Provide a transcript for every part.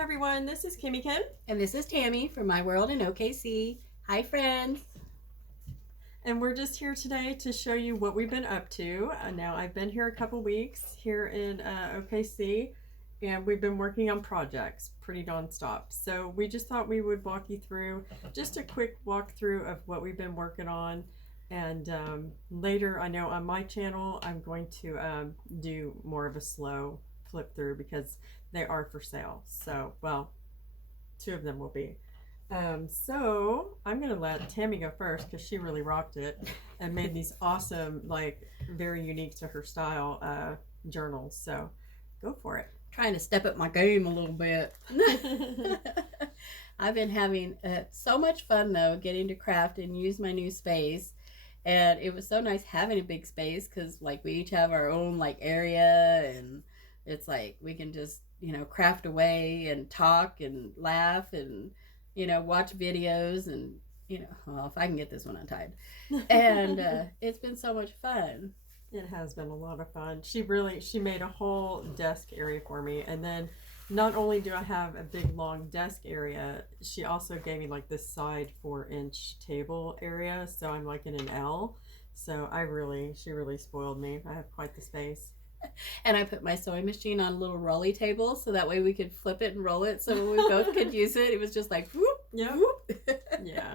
Hi everyone, this is Kimmy Kim. And this is Tammy from My World in OKC. Hi friends. And we're just here today to show you what we've been up to. Now I've been here a couple weeks here in OKC, and we've been working on projects pretty nonstop. So we just thought we would walk you through just a quick walkthrough of what we've been working on. And later, I know on my channel, I'm going to do more of a slow flip through because they are for sale. So, well, two of them will be. So I'm gonna let Tammy go first because she really rocked it and made these awesome, like very unique to her style journals. So go for it. Trying to step up my game a little bit. I've been having so much fun though, getting to craft and use my new space. And it was so nice having a big space because like we each have our own like area, and it's like we can just craft away and talk and laugh and watch videos and well, if I can get this one untied. And it's been so much fun. It has been a lot of fun. She made a whole desk area for me, and then not only do I have a big long desk area, she also gave me like this side 4-inch table area, so I'm like in an L. So she really spoiled me. I have quite the space. And I put my sewing machine on a little rolly table so that way we could flip it and roll it so we both could use it. It was just like whoop, yep. Whoop. Yeah.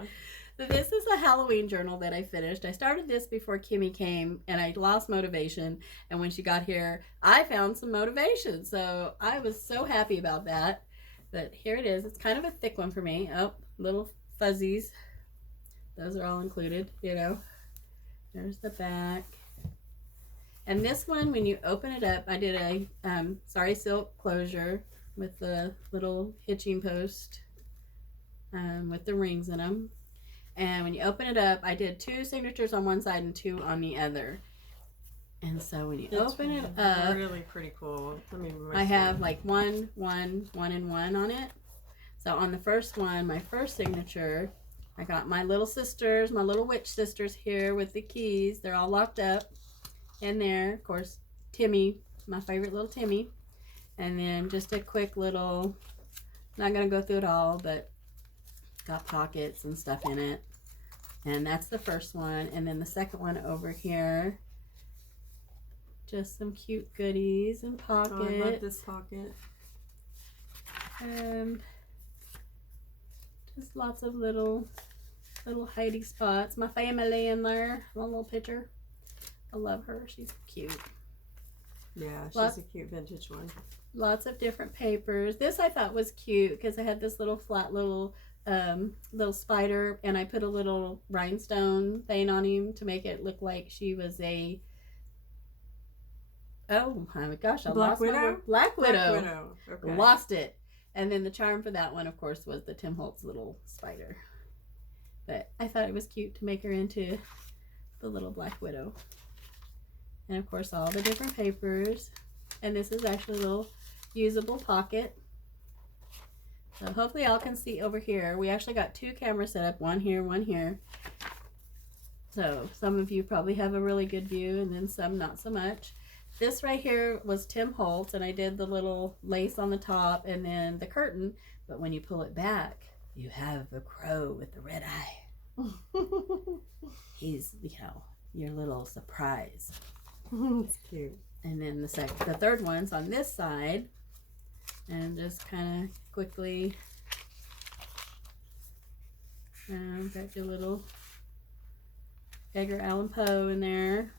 This is a Halloween journal that I finished. I started this before Kimmy came and I lost motivation. And when she got here, I found some motivation. So I was so happy about that. But here it is. It's kind of a thick one for me. Oh, little fuzzies. Those are all included, There's the back. And this one, when you open it up, I did a Sari silk closure with the little hitching post with the rings in them. And when you open it up, I did 2 signatures on one side and 2 on the other. And so when you open it up, really pretty cool. I have like 1, 1, 1, and 1 on it. So on the first one, my first signature, I got my little sisters, my little witch sisters here with the keys. They're all locked up in there. Of course, Timmy, my favorite little Timmy. And then just a quick little, not going to go through it all, but got pockets and stuff in it. And that's the first one. And then the second one over here, just some cute goodies and pockets. Oh, I love this pocket. And just lots of little hiding spots. My family in there, one little picture. I love her. She's cute. Yeah, she's a cute vintage one. Lots of different papers. This I thought was cute because I had this little flat little spider, and I put a little rhinestone thing on him to make it look like she was a oh my gosh, I lost my Black Widow. Okay. Lost it. And then the charm for that one, of course, was the Tim Holtz little spider. But I thought it was cute to make her into the little Black Widow. And of course, all the different papers. And this is actually a little usable pocket. So hopefully y'all can see over here. We actually got 2 cameras set up, one here, one here. So some of you probably have a really good view, and then some not so much. This right here was Tim Holtz, and I did the little lace on the top and then the curtain. But when you pull it back, you have a crow with the red eye. He's, your little surprise. It's cute. And then the third one's on this side. And just kind of quickly got your little Edgar Allan Poe in there.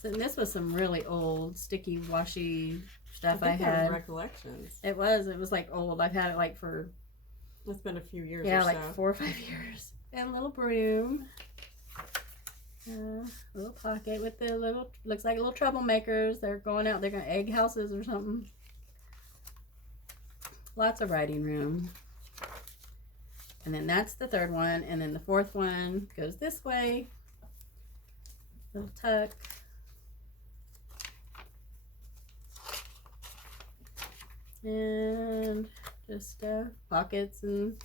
So this was some really old, sticky, washy stuff I had. Recollections. It was like old. I've had it like for... It's been a few years or like 4 or 5 years. And a little broom. Little pocket with the little, looks like little troublemakers. They're going out, they're going to egg houses or something. Lots of writing room. And then that's the third one. And then the fourth one goes this way. Little tuck. And just pockets and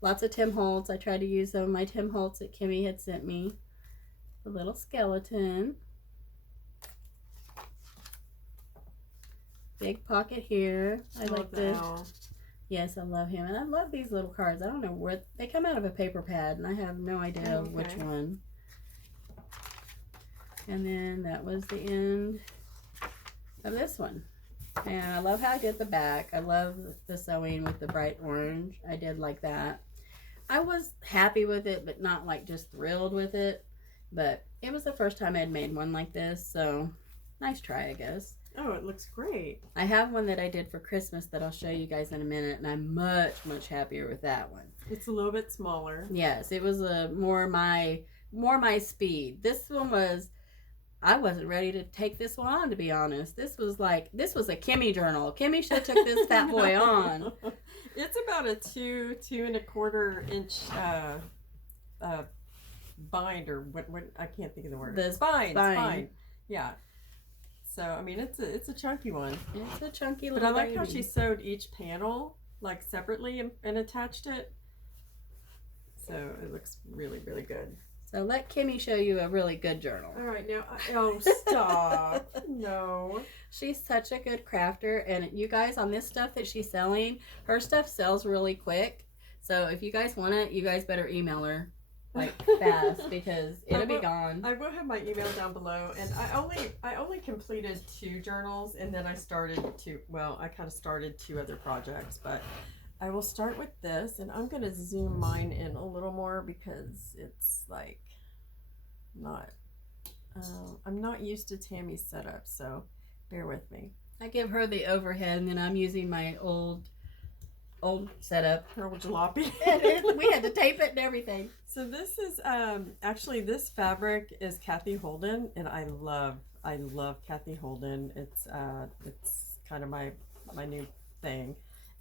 lots of Tim Holtz. I tried to use some of my Tim Holtz that Kimmy had sent me. A little skeleton. Big pocket here. I like the Yes, I love him. And I love these little cards. I don't know where they come out of a paper pad, and I have no idea which one. And then that was the end of this one. And I love how I did the back. I love the sewing with the bright orange. I did like that. I was happy with it, but not like just thrilled with it. But it was the first time I had made one like this, so nice try, I guess. Oh, it looks great. I have one that I did for Christmas that I'll show you guys in a minute, and I'm much happier with that one. It's a little bit smaller. Yes, it was more my speed. This one was, I wasn't ready to take this one on, to be honest. This was a Kimmy journal. Kimmy should have took this fat boy on. It's about a 2 2.25 inch bind, or what I can't think of the word. The spine. Yeah. So I mean, it's a chunky one. It's a chunky little. But I like baby. how she sewed each panel like separately and attached it. So it looks really good. So let Kimmy show you a really good journal. All right, now stop. No. She's such a good crafter, and you guys, on this stuff that she's selling, her stuff sells really quick. So if you guys want it, you guys better email her like fast, because it'll be gone. I will have my email down below, and I only completed 2 journals, and then I started I kind of started 2 other projects, but I will start with this, and I'm gonna zoom mine in a little more because it's like not I'm not used to Tammy's setup, so bear with me. I give her the overhead, and then I'm using my old setup. Her old jalopy. We had to tape it and everything. So this is actually, this fabric is Kathy Holden, and I love Kathy Holden. It's kind of my new thing,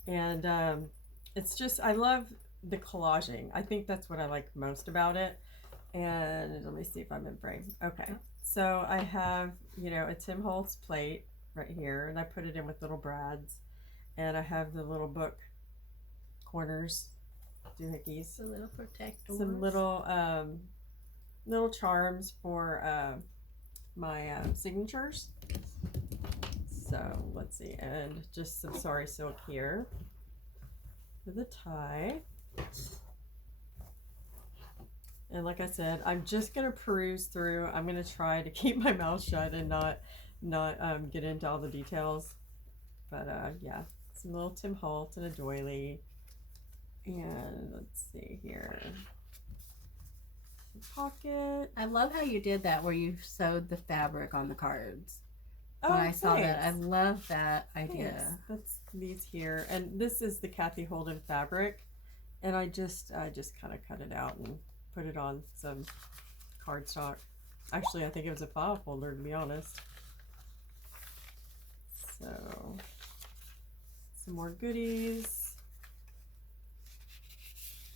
and it's just, I love the collaging. I think that's what I like most about it. And let me see if I'm in frame. Okay, so I have a Tim Holtz plate right here, and I put it in with little brads, and I have the little book corners, doohickeys, The little protectors. some little charms for my signatures. So let's see, and just some sari silk here for the tie. And like I said, I'm just gonna peruse through. I'm gonna try to keep my mouth shut and not get into all the details. But yeah, some little Tim Holtz and a doily. And let's see here, pocket. I love how you did that, where you sewed the fabric on the cards. Oh, when I saw that, I love that idea. Thanks. That's these here, and this is the Kathy Holden fabric, and I just kind of cut it out and put it on some cardstock. Actually, I think it was a file folder, to be honest. So some more goodies.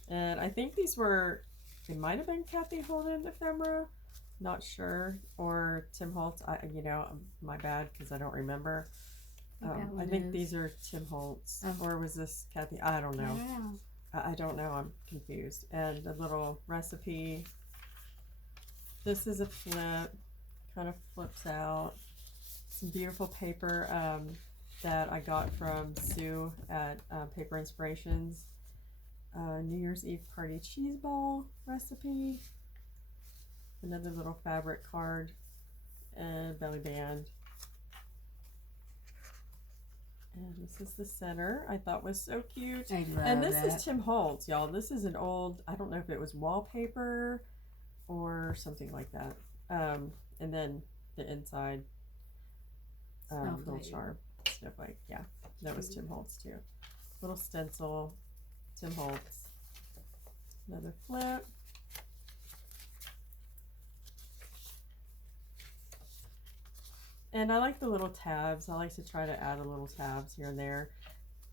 And I think they might have been Kathy Holden ephemera, not sure, or Tim Holtz. My bad, because I don't remember. I think these are Tim Holtz, or was this Kathy? I don't know. I don't know. I'm confused. And a little recipe. This is a flip, kind of flips out. Some beautiful paper that I got from Sue at Paper Inspirations. New Year's Eve party cheese ball recipe, another little fabric card, and belly band. And this is the center. I thought was so cute. I love and this that. is Tim Holtz, y'all. This is an old, I don't know if it was wallpaper or something like that. And then the inside little charm, snowflake. Yeah, that was Tim Holtz too. Little stencil. Tim Holtz. Another flip. And I like the little tabs. I like to try to add a little tabs here and there.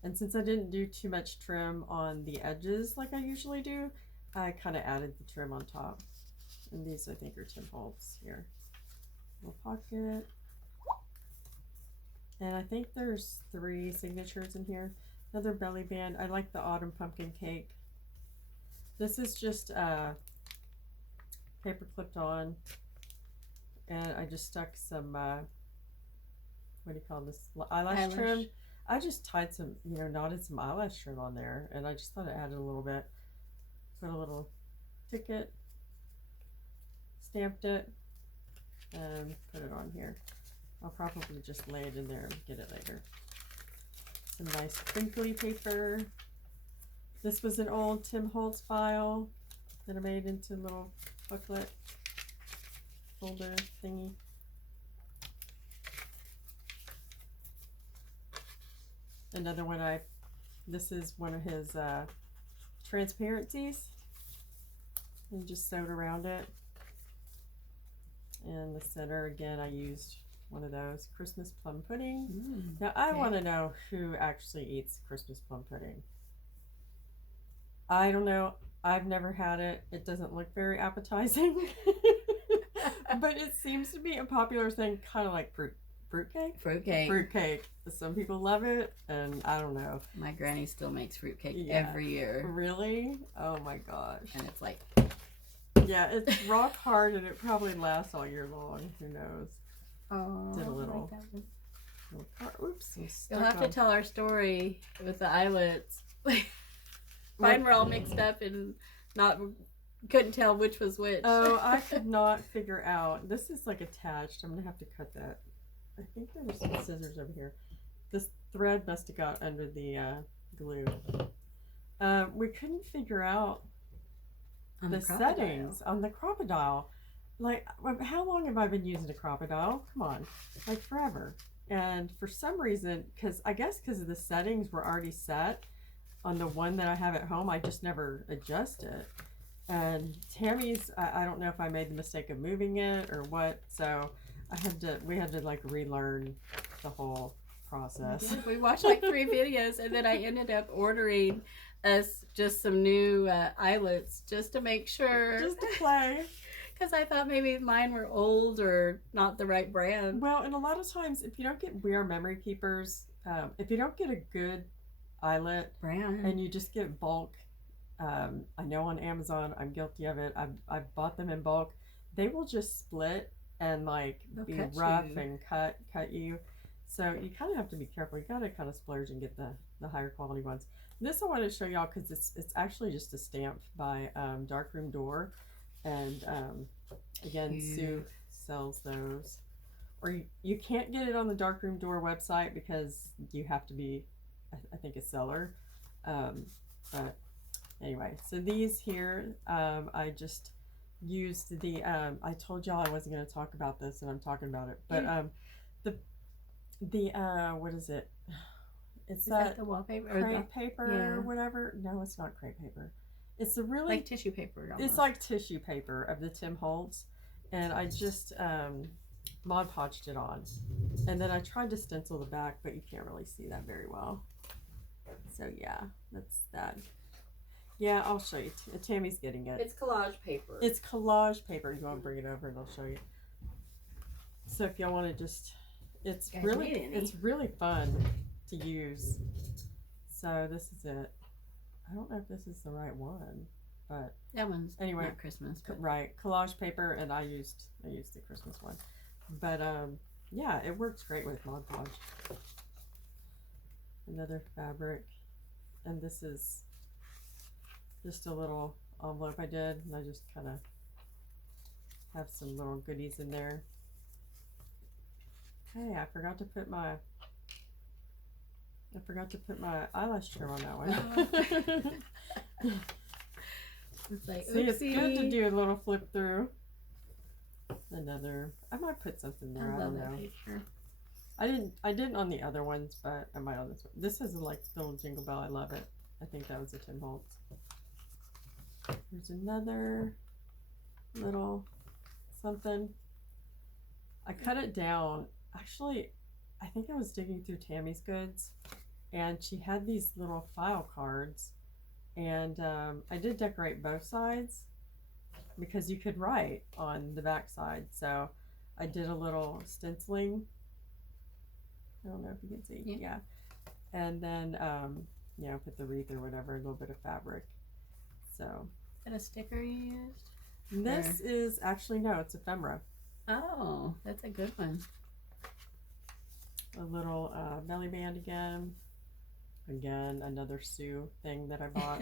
And since I didn't do too much trim on the edges like I usually do, I kind of added the trim on top. And these I think are Tim Holtz here. Little pocket. And I think there's 3 signatures in here. Another belly band. I like the autumn pumpkin cake. This is just paper clipped on, and I just stuck some what do you call this, eyelash trim. I just tied some, knotted some eyelash trim on there, and I just thought it added a little bit. Put a little ticket, stamped it, and put it on here. I'll probably just lay it in there and get it later. Some nice crinkly paper. This was an old Tim Holtz file that I made into a little booklet folder thingy. Another one this is one of his transparencies, and just sewed around it. And the center, again, I used one of those Christmas plum pudding. Now I want to know who actually eats Christmas plum pudding. I don't know. I've never had it. It doesn't look very appetizing. But it seems to be a popular thing, kind of like fruitcake. Fruitcake. Some people love it, and I don't know. My granny still makes fruitcake every year. Really? Oh my gosh. And it's like... Yeah, it's rock hard, and it probably lasts all year long. Who knows? Oh, did a little. Oops. You'll have to tell our story with the eyelets. Mine were all mixed up and couldn't tell which was which. Oh, I could not figure out. This is like attached. I'm gonna have to cut that. I think there were some scissors over here. This thread must have got under the glue. We couldn't figure out the settings on the Crop-A-Dile. Like, how long have I been using a Crop-A-Dile? Come on, like forever. And for some reason, because of the settings were already set on the one that I have at home, I just never adjust it. And Tammy's, I don't know if I made the mistake of moving it or what, so we had to like relearn the whole process. We watched like 3 videos, and then I ended up ordering us just some new eyelets just to make sure. Just to play. Because I thought maybe mine were old or not the right brand. Well, and a lot of times, if you don't get, we are memory keepers, if you don't get a good eyelet brand and you just get bulk, I know on Amazon, I'm guilty of it, I've bought them in bulk, they will just split and like be rough and cut you. So you kind of have to be careful. You got to kind of splurge and get the higher quality ones. This I want to show y'all because it's actually just a stamp by Darkroom Door, and again, Sue sells those. Or you can't get it on the Darkroom Door website because you have to be, I think, a seller. But anyway, so these here, I just used the, I told y'all I wasn't going to talk about this, and I'm talking about it. But the what is it? It's that the wallpaper crepe paper or whatever. No, it's not crepe paper. It's a really like tissue paper. Almost. It's like tissue paper of the Tim Holtz, and I just Mod Podged it on, and then I tried to stencil the back, but you can't really see that very well. So yeah, that's that. Yeah, I'll show you. Tammy's getting it. It's collage paper. It's collage paper. You want to bring it over and I'll show you. So if y'all want to just, it's really fun to use. So this is it. I don't know if this is the right one, but that one's anyway, not Christmas. But... Right, collage paper, and I used the Christmas one. But yeah, it works great with Mod Podge. Another fabric, and this is just a little envelope I did, and I just kind of have some little goodies in there. Hey, I forgot to put my eyelash trim on that one. It's like, see, it's good to do a little flip through. Another, I might put something there. I don't know. Picture. I didn't on the other ones, but I might on this one. This is like little Jingle Bell. I love it. I think that was a Tim Holtz. There's another little something. I cut it down. Actually, I think I was digging through Tammy's Goods, and she had these little file cards, and I did decorate both sides because you could write on the back side. So I did a little stenciling. I don't know if you can see. Yeah. And then you know, put the wreath or whatever, a little bit of fabric. So is that a sticker you used? This is actually, no, it's ephemera. Oh, that's a good one. a little belly band again. Again, another Sue thing that I bought.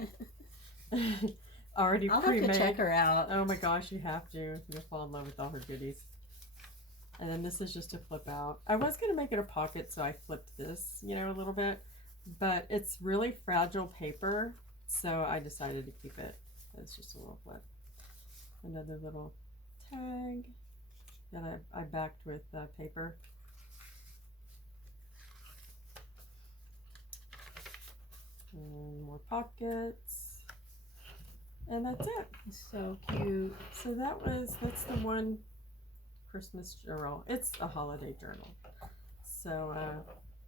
Already I'll pre-made. have to check her out. Oh my gosh, you have to. You'll fall in love with all her goodies. And then this is just a flip out. I was going to make it a pocket, so I flipped this, you know, a little bit. But it's really fragile paper, so I decided to keep it. It's just a little flip. Another little tag that I backed with paper. And more pockets. And that's it. So cute. So that's the one Christmas journal. It's a holiday journal. So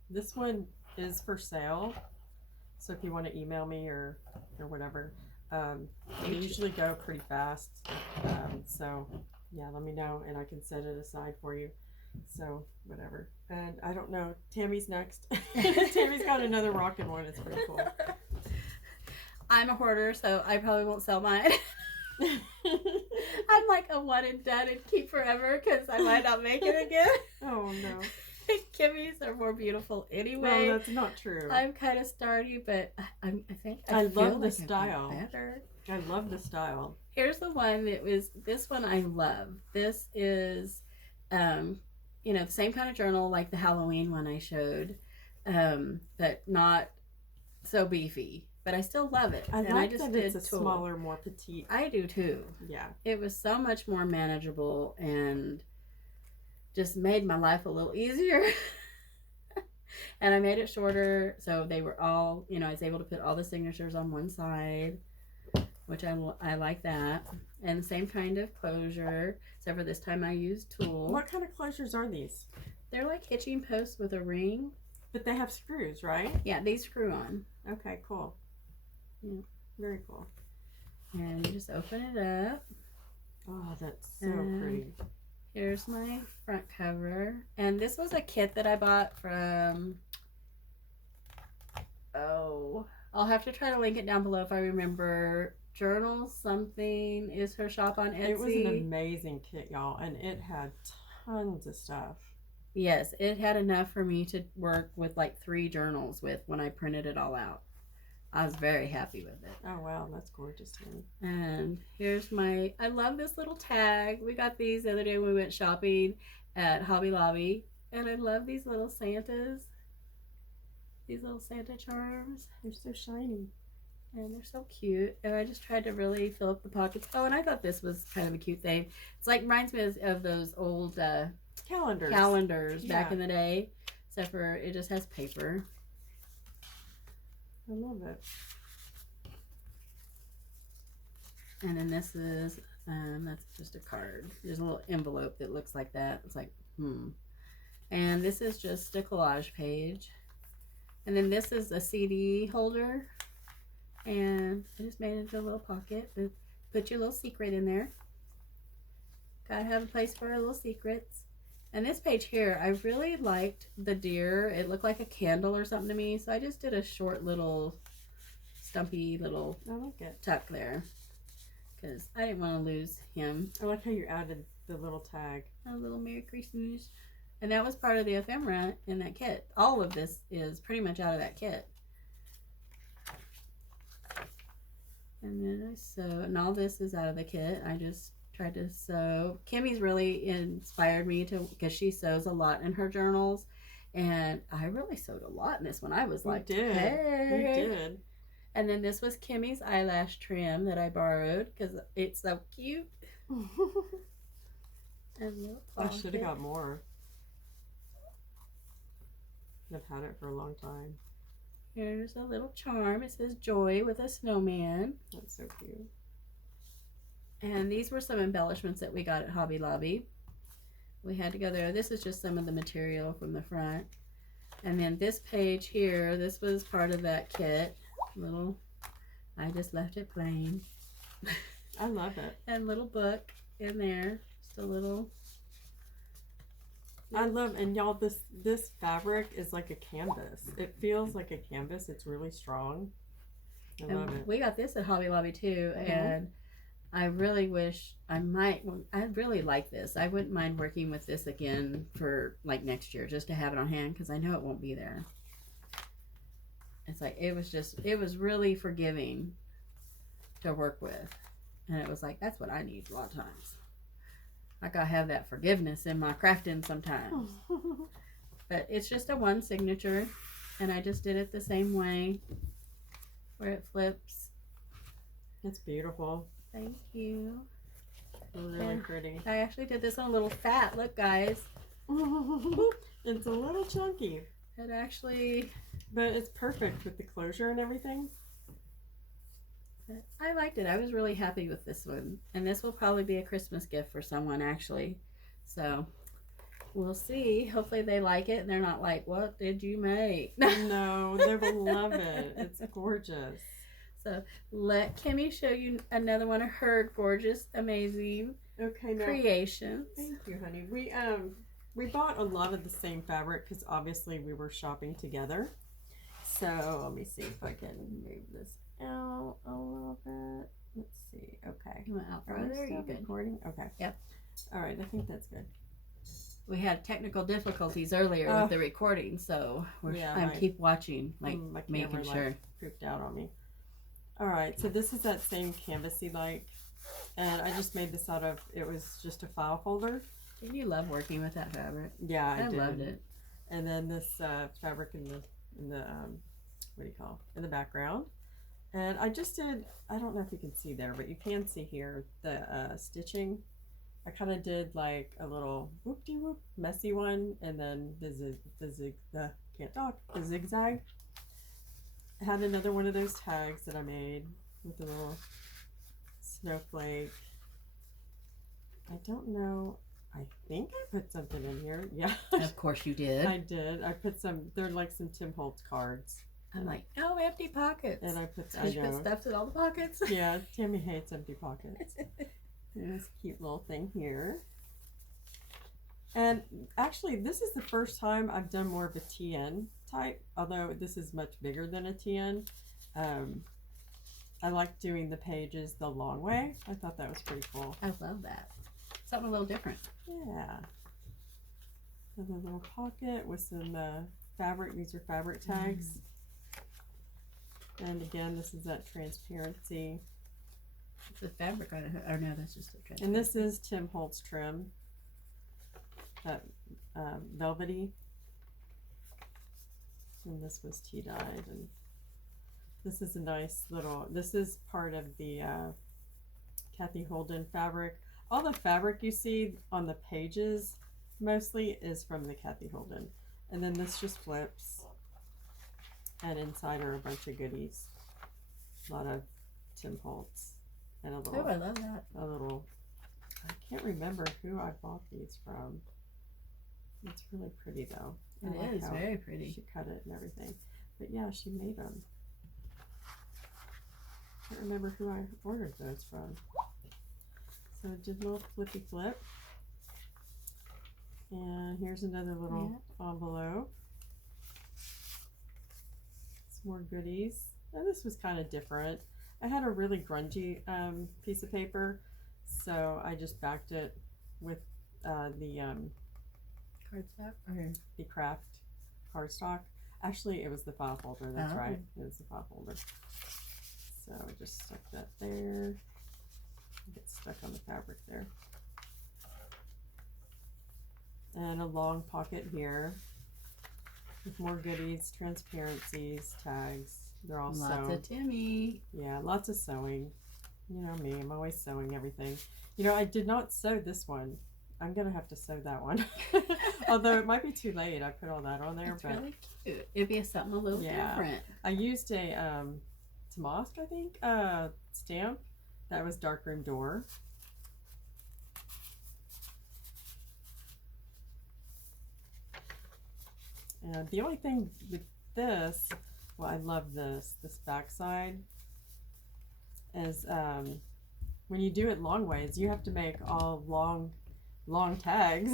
this one is for sale. So if you want to email me or whatever, they usually go pretty fast. So yeah, let me know and I can set it aside for you. So whatever. And I don't know, Tammy's next. Tammy's got another rockin' one. It's pretty cool. I'm a hoarder, so I probably won't sell mine. I'm like a one and done and keep forever because I might not make it again. Oh no. Kimmy's are more beautiful anyway. No, that's not true. I'm kind of starty, but I think I love the like style. Better. I love the style. Here's the one that was, this one I love. This is, you know, the same kind of journal like the Halloween one I showed, but not so beefy. But I still love it. I just did it's a smaller, more petite. I do too. Yeah. It was so much more manageable and just made my life a little easier. And I made it shorter, so they were all, you know, I was able to put all the signatures on one side, which I like that. And the same kind of closure, except for this time I used tulle. What kind of closures are these? They're like hitching posts with a ring. But they have screws, right? Yeah, these screw on. Okay, cool. Yeah. Very cool. And you just open it up. Oh, that's so pretty. Here's my front cover. And this was a kit that I bought from, I'll have to try to link it down below if I remember. Journal something is her shop on Etsy. It was an amazing kit, y'all, and it had tons of stuff. Yes, it had enough for me to work with like 3 journals with when I printed it all out. I was very happy with it. Oh wow, that's gorgeous, man. And here's my, I love this little tag. We got these the other day when we went shopping at Hobby Lobby. And I love these little Santas. These little Santa charms. They're so shiny. And they're so cute. And I just tried to really fill up the pockets. Oh, and I thought this was kind of a cute thing. It's like, reminds me of those old calendars back in the day. Except for it just has paper. I love it. And then this is, that's just a card. There's a little envelope that looks like that. It's like, And this is just a collage page. And then this is a CD holder. And I just made it into a little pocket. Put your little secret in there. Gotta have a place for our little secrets. And this page here, I really liked the deer. It looked like a candle or something to me. So I just did a short little, stumpy little tuck there. Because I didn't want to lose him. I like how you added the little tag. A little Merry Christmas. And that was part of the ephemera in that kit. All of this is pretty much out of that kit. And then I sew. And all this is out of the kit. I just tried to sew. Kimmy's really inspired me to, because she sews a lot in her journals, and I really sewed a lot in this one. I was like, hey. You did. And then this was Kimmy's eyelash trim that I borrowed because it's so cute. And I should have got more. I've had it for a long time. Here's a little charm. It says joy with a snowman. That's so cute. And these were some embellishments that we got at Hobby Lobby. We had to go there. This is just some of the material from the front. And then this page here, this was part of that kit. I just left it plain. I love it. And little book in there. Just a little. I love, and y'all, this fabric is like a canvas. It feels like a canvas. It's really strong. I love it. We got this at Hobby Lobby too, and I really wish I really like this. I wouldn't mind working with this again for like next year, just to have it on hand, because I know it won't be there. It's like, it was really forgiving to work with. And it was like, that's what I need a lot of times. I gotta have that forgiveness in my crafting sometimes. But it's just a one signature, and I just did it the same way, where it flips. It's beautiful. Thank you. Really pretty. I actually did this on a little fat. Look, guys. It's a little chunky. It actually... But it's perfect with the closure and everything. I liked it. I was really happy with this one. And this will probably be a Christmas gift for someone, actually. So, we'll see. Hopefully they like it and they're not like, what did you make? No, they will love it. It's gorgeous. So let Kimmy show you another one of her gorgeous, amazing creations. Thank you, honey. We bought a lot of the same fabric because obviously we were shopping together. So let me see if I can move this out a little bit. Let's see. Okay. You went out further? You good? Recording? Okay. Yep. All right. I think that's good. We had technical difficulties earlier with the recording, so I keep watching, making sure. Pooped out on me. All right, so this is that same canvasy and I just made this out of, it was just a file folder. Didn't you love working with that fabric? Yeah, I did. Loved it. And then this fabric in the what do you call it? In the background. And I just did, I don't know if you can see there, but you can see here the stitching. I kind of did like a little whoop-de-whoop messy one, and then the zigzag. I had another one of those tags that I made with a little snowflake. I don't know. I think I put something in here. Yeah. Of course you did. I did. I put some, they're like some Tim Holtz cards. I'm like, no empty pockets. And I put, put stuff in all the pockets. Yeah, Tammy hates empty pockets. This cute little thing here. And actually, this is the first time I've done more of a TN type, although this is much bigger than a TN. I like doing the pages the long way. I thought that was pretty cool. I love that. Something a little different. Yeah. Another little pocket with some fabric. These are fabric tags. And again, this is that transparency. It's a fabric on it. Or no, that's just a transparency. And this is Tim Holtz trim. That velvety. And this was tea dyed, and this is a nice little, this is part of the Kathy Holden fabric. All the fabric you see on the pages mostly is from the Kathy Holden. And then this just flips, and inside are a bunch of goodies. A lot of Tim Holtz and a little, oh, I love that. A little, I can't remember who I bought these from. It's really pretty though. It is very pretty. She cut it and everything. But yeah, she made them. I can't remember who I ordered those from. So I did a little flippy flip. And here's another little envelope. Some more goodies. Now this was kind of different. I had a really grungy piece of paper, so I just backed it with the cardstock, or the craft cardstock. Actually, it was the file folder. That's right. It was the file folder. So I just stuck that there. Get stuck on the fabric there. And a long pocket here with more goodies, transparencies, tags. They're all lots sewn. of Timmy. Yeah, lots of sewing. You know me, I'm always sewing everything. You know, I did not sew this one. I'm gonna have to sew that one. Although it might be too late. I put all that on there. It's really cute. It'd be something a little different. I used a Tomask, I think, stamp. That was Darkroom Door. And the only thing with this, well, I love this backside, is when you do it long ways, you have to make all long tags.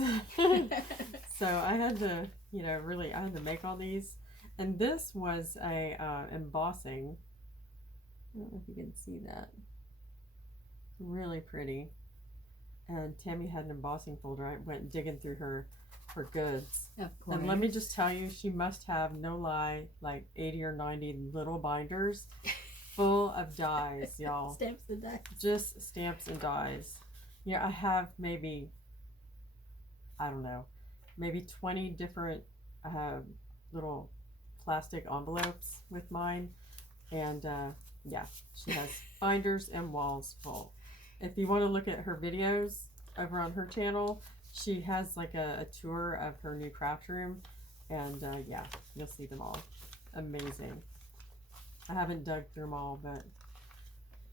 So I had to, you know, really, I had to make all these. And this was a embossing. I don't know if you can see that. Really pretty. And Tammy had an embossing folder. I went digging through her goods. Of course. And let me just tell you, she must have, no lie, like 80 or 90 little binders full of dies, y'all. Stamps and dies. Just stamps and dies. I have maybe, I don't know, maybe 20 different little plastic envelopes with mine. And yeah, she has binders and walls full. If you want to look at her videos over on her channel, she has like a tour of her new craft room. And yeah, you'll see them all. Amazing. I haven't dug through them all, but...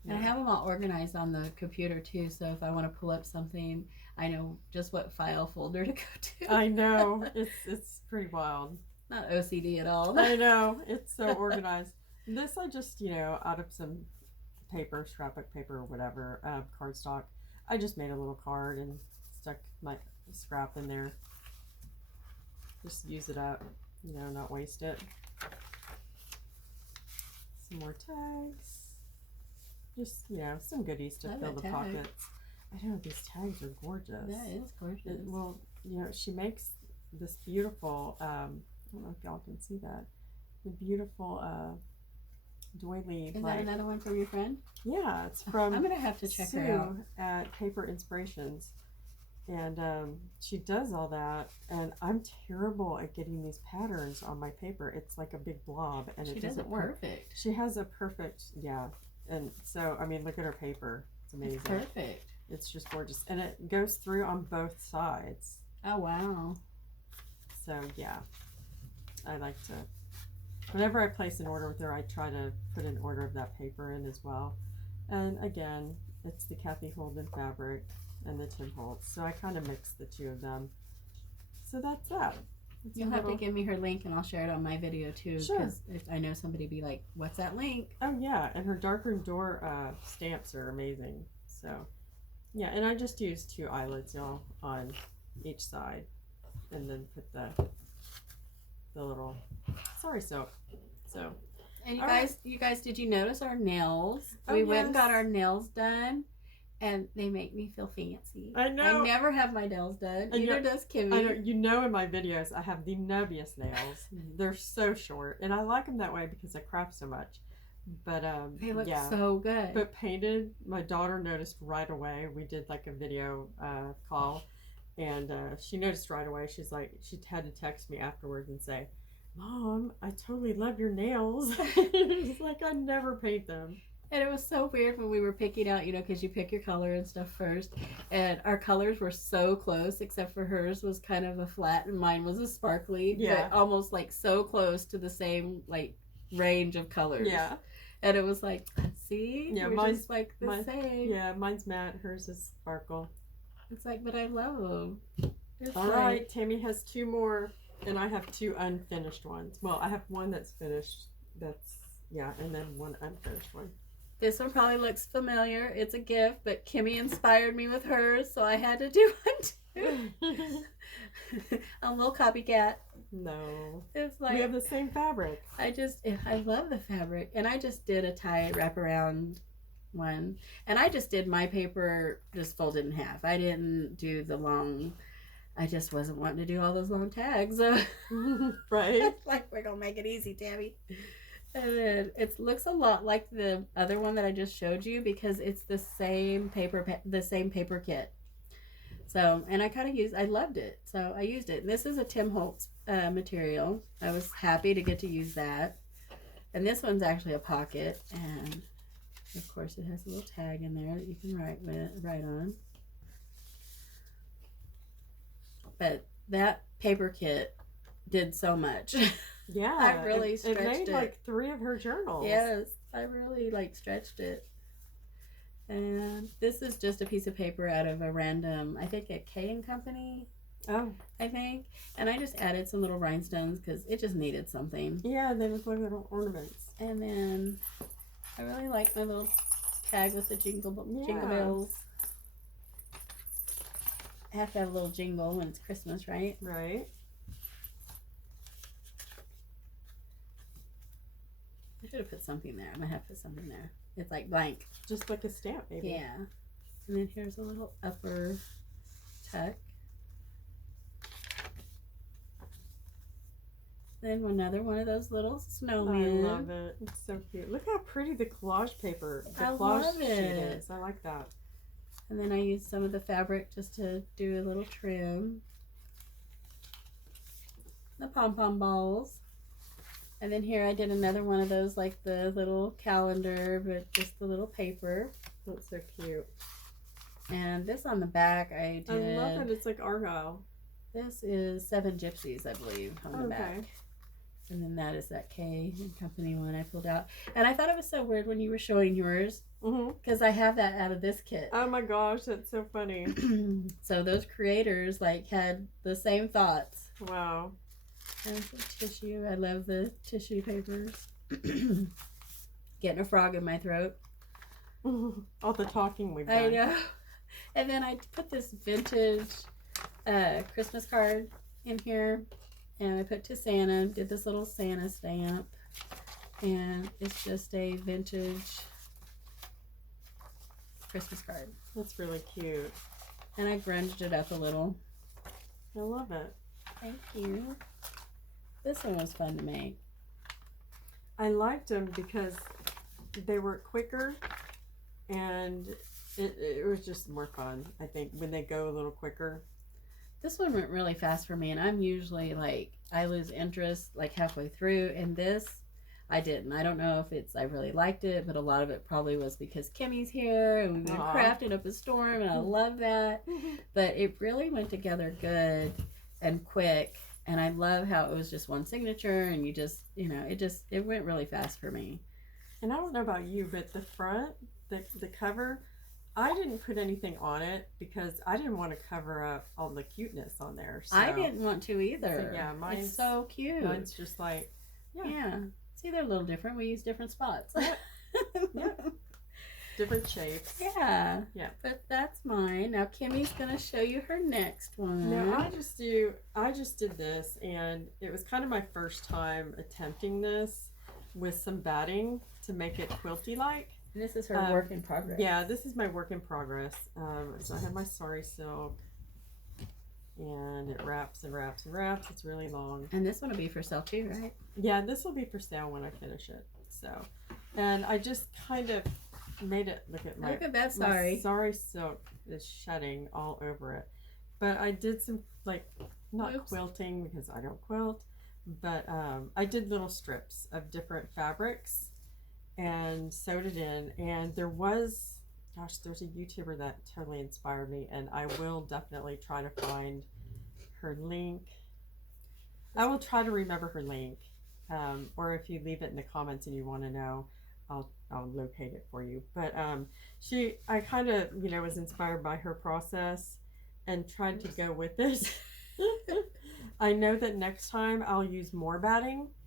Yeah. And I have them all organized on the computer too, so if I want to pull up something, I know just what file folder to go to. I know. It's pretty wild. Not OCD at all. I know. It's so organized. This I just, out of some paper, scrapbook paper or whatever, cardstock, I just made a little card and stuck my scrap in there. Just use it up, not waste it. Some more tags. Just, some goodies to fill the pockets. I know, these tags are gorgeous. That is gorgeous. Well, she makes this beautiful, I don't know if y'all can see that, the beautiful doily. Is that another one from your friend? Yeah, it's from I'm going to have to check her out. At Paper Inspirations. And she does all that, and I'm terrible at getting these patterns on my paper. It's like a big blob, and she it doesn't work. Perfect. She has a perfect, and so, I mean, look at her paper. It's amazing. It's perfect. It's just gorgeous. And it goes through on both sides. Oh, wow. So, yeah. I like to, whenever I place an order with her, I try to put an order of that paper in as well. And again, it's the Kathy Holden fabric and the Tim Holtz. So I kind of mix the two of them. So that's that. You'll have to give me her link and I'll share it on my video too. Sure. Because if I know somebody be like, what's that link? Oh yeah, and her darkroom door stamps are amazing. So yeah, and I just use 2 eyelets, y'all, on each side, and then put the little soap. So. And you guys, did you notice our nails? Oh, we went and got our nails done. And they make me feel fancy. I know. I never have my nails done. Neither does Kimmy. I know. In my videos, I have the nubbiest nails. They're so short, and I like them that way because I craft so much. But they look so good. But painted, my daughter noticed right away. We did like a video call, and she noticed right away. She's like, she had to text me afterwards and say, "Mom, I totally love your nails." It's like I never paint them. And it was so weird when we were picking out, because you pick your color and stuff first. And our colors were so close, except for hers was kind of a flat and mine was a sparkly. Yeah. But almost like so close to the same like range of colors. Yeah. And it was like, see? Yeah, we're mine's just like the same. Yeah, mine's matte. Hers is sparkle. It's like, but I love them. All right, Tammy has 2 more, and I have 2 unfinished ones. Well, I have one that's finished. And then 1 unfinished one. This one probably looks familiar. It's a gift, but Kimmy inspired me with hers, so I had to do one too. A little copycat. No. It's like, we have the same fabric. I love the fabric. And I just did a tie wraparound one. And I just did my paper just folded in half. I didn't do the long, I just wasn't wanting to do all those long tags. Right. Like, we're going to make it easy, Tammy. And it looks a lot like the other one that I just showed you because it's the same paper kit. So, and I loved it. So I used it. And this is a Tim Holtz material. I was happy to get to use that. And this one's actually a pocket. And of course it has a little tag in there that you can write on. But that paper kit did so much. Yeah, I really stretched it. It made like 3 of her journals. Yes, I really stretched it. And this is just a piece of paper out of a random, I think at K & Company. Oh. I think. And I just added some little rhinestones because it just needed something. Yeah, they look like little ornaments. And then I really like my little tag with the jingle bells. I have to have a little jingle when it's Christmas, right? Right. I should have put something there. I might have to put something there. It's like blank. Just like a stamp, maybe. Yeah. And then here's a little upper tuck. Then another one of those little snowmen. I love it. It's so cute. Look how pretty the collage paper, the collage love sheet is. I like that. And then I used some of the fabric just to do a little trim. The pom-pom balls. And then here I did another one of those, like the little calendar, but just the little paper. That's so cute. And this on the back I did. I love it. It's like Argyle. This is Seven Gypsies, I believe, on the back. And then that is that K and Company one I pulled out. And I thought it was so weird when you were showing yours, because I have that out of this kit. Oh my gosh, that's so funny. So those creators like had the same thoughts. Wow. And some tissue. I love the tissue papers. Getting a frog in my throat. All the talking we've done. I know. And then I put this vintage Christmas card in here. And I put to Santa, did this little Santa stamp. And it's just a vintage Christmas card. That's really cute. And I grunged it up a little. I love it. Thank you. This one was fun to make. I liked them because they were quicker and it was just more fun, I think, when they go a little quicker. This one went really fast for me, and I'm usually like, I lose interest like halfway through, and this, I didn't. I don't know if it's, I really liked it, but a lot of it probably was because Kimmy's here, and we've been crafting up a storm, and I love that. But it really went together good and quick, and I love how it was just one signature, and you just, you know, it went really fast for me. And I don't know about you, but the front, the cover, I didn't put anything on it because I didn't want to cover up all the cuteness on there. So. I didn't want to either. So, yeah, mine's so cute. Mine's just like, yeah. See, they're a little different. We use different spots. Yeah. Different shapes. Yeah. Yeah. But that's mine. Now Kimmy's gonna show you her next one. No, I just did this, and it was kind of my first time attempting this with some batting to make it quilty like. This is her work in progress. Yeah, this is my work in progress. So I have my sari silk, and it wraps and wraps and wraps. It's really long. And this one will be for sale too, right? Yeah, this will be for sale when I finish it. So, and I just kind of made it, look at that sari. My sari silk is shedding all over it. But I did some, like, not quilting because I don't quilt, but I did little strips of different fabrics and sewed it in. And there's a YouTuber that totally inspired me, and I will definitely try to find her link. I will try to remember her link, or if you leave it in the comments and you want to know, I'll locate it for you. But I kind of, was inspired by her process and tried to go with it. I know that next time I'll use more batting